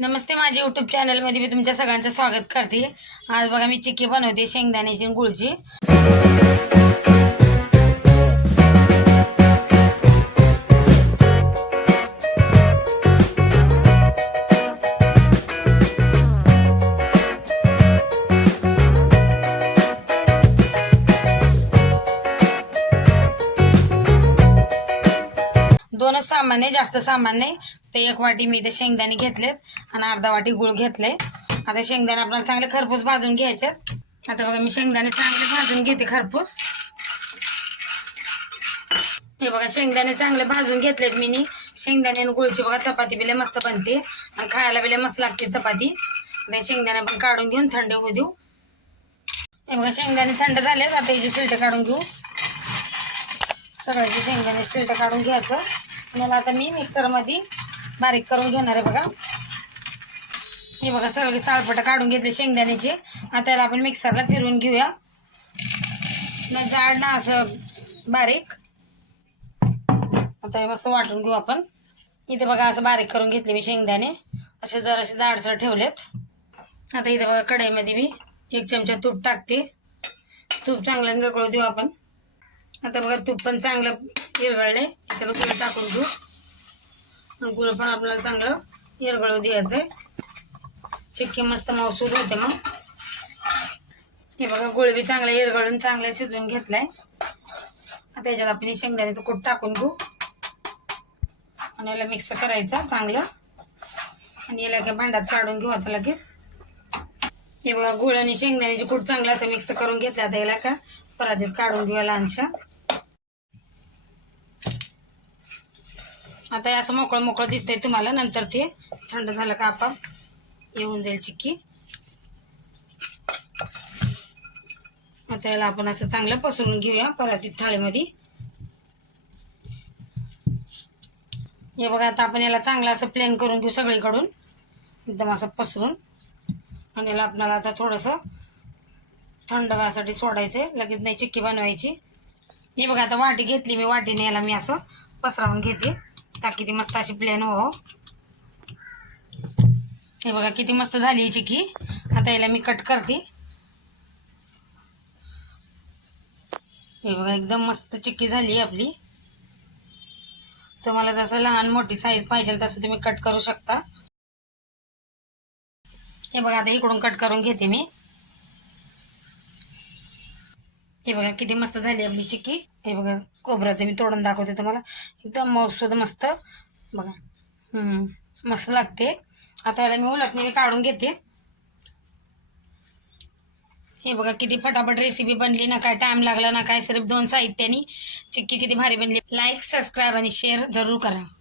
नमस्ते माझ्या यूट्यूब चॅनलमध्ये मी तुमच्या सगळ्यांचं स्वागत करते. आज बघा मी चिक्की बनवते शेंगदाण्याची गुळची. दोनच सामान आहे जास्त सामान नाही. ते एक वाटी मी ते शेंगदाणे घेतलेत आणि अर्धा वाटी गुळ घेतले आता शेंगदाणे आपल्याला चांगले खरपूस भाजून घ्यायच्यात आता बघा मी शेंगदाणे चांगले भाजून घेते खरपूस. हे बघा शेंगदाणे चांगले भाजून घेतलेत मी शेंगदाणे आणि गुळची बघा चपाती बिले मस्त बनते. आणि खायला बिले मस्त लागते चपाती. ते शेंगदाणे पण काढून घेऊन थंड होऊ देऊ. हे बघा शेंगदाणे थंड झालेत. आता याची शिलटे काढून घेऊ. सगळ्याचे शेंगदाणे शिलटे काढून घ्यायचं. मला आता मी मिक्सरमध्ये बारीक करून घेणार आहे बघा. हे बघा सगळे साळपट काढून घेतले शेंगदाण्याचे. आता याला आपण मिक्सरला फिरवून घेऊया. ना जाड ना असं बारीक. आता हे मस्त वाटून घेऊ आपण. इथे बघा असं बारीक करून घेतले मी शेंगदाणे. असे जर असे जाडसर ठेवलेत. आता इथे बघा कढईमध्ये मी एक चमचा तूप टाकते. तूप चांगलं निरगळू देऊ आपण. आता बघा तूप पण चांगलं हिरगळले याच्यात गुळ टाकून घेऊ. गुळ पण आपल्याला चांगलं इरगळू द्यायचं आहे चिक्की मस्त मौसूद होते मग. हे बघा गुळ बी चांगलं इरगळून चांगलं शिजवून घेतलाय. आता याच्यात आपण शेंगदाण्याचं कूट टाकून घेऊ. आणि याला मिक्स करायचं चांगलं. आणि याला काय भांड्यात काढून घेऊ आता लगेच. हे बघा गुळ आणि शेंगदाण्याची कूट चांगलं असं मिक्स करून घेतलं आता याला का परातीत काढून घेऊ लहानशा आता असं मोकळं मोकळं दिसतंय तुम्हाला. नंतर ते थंड झालं का आपाप येऊन जाईल चिक्की. आता याला आपण असं चांगलं पसरून घेऊया परातीत थाळीमध्ये. हे बघा आता आपण याला चांगलं असं प्लेन करून घेऊ सगळीकडून. एकदम असं पसरून. आणि याला आपल्याला आता थोडंसं थंड व्हायसाठी सोडायचं लगेच नाही चिक्की बनवायची. हे बघा आता वाटी घेतली मी. वाटीने याला मी असं पसरावून घेते. ताकी किती मस्त अशी प्लेन हो. हे बघा किती मस्त झाली याची चिक्की आता याला मी कट करते. हे बघा एकदम मस्त चिक्की झाली आपली. तुम्हाला जसं लहान मोठी साईज पाहिजे तसं तुम्ही कट करू शकता. हे बघा आता इकडून कट करून घेते मी. हे बघा किती मस्त झाली आपली चिक्की. हे बघा खोबऱ्याचं मी तोडून दाखवते तुम्हाला. एकदम मौसूद मस्त. बघा. हम्म, मस्त लागते. आता याला मी उलटणी काढून घेते. हे बघा किती फटाफट रेसिपी बनली ना काय टाइम लागला ना काय सिर्फ दोन साहित्यानी चिक्की किती भारी बनली. लाईक सबस्क्राईब आणि शेअर जरूर करा.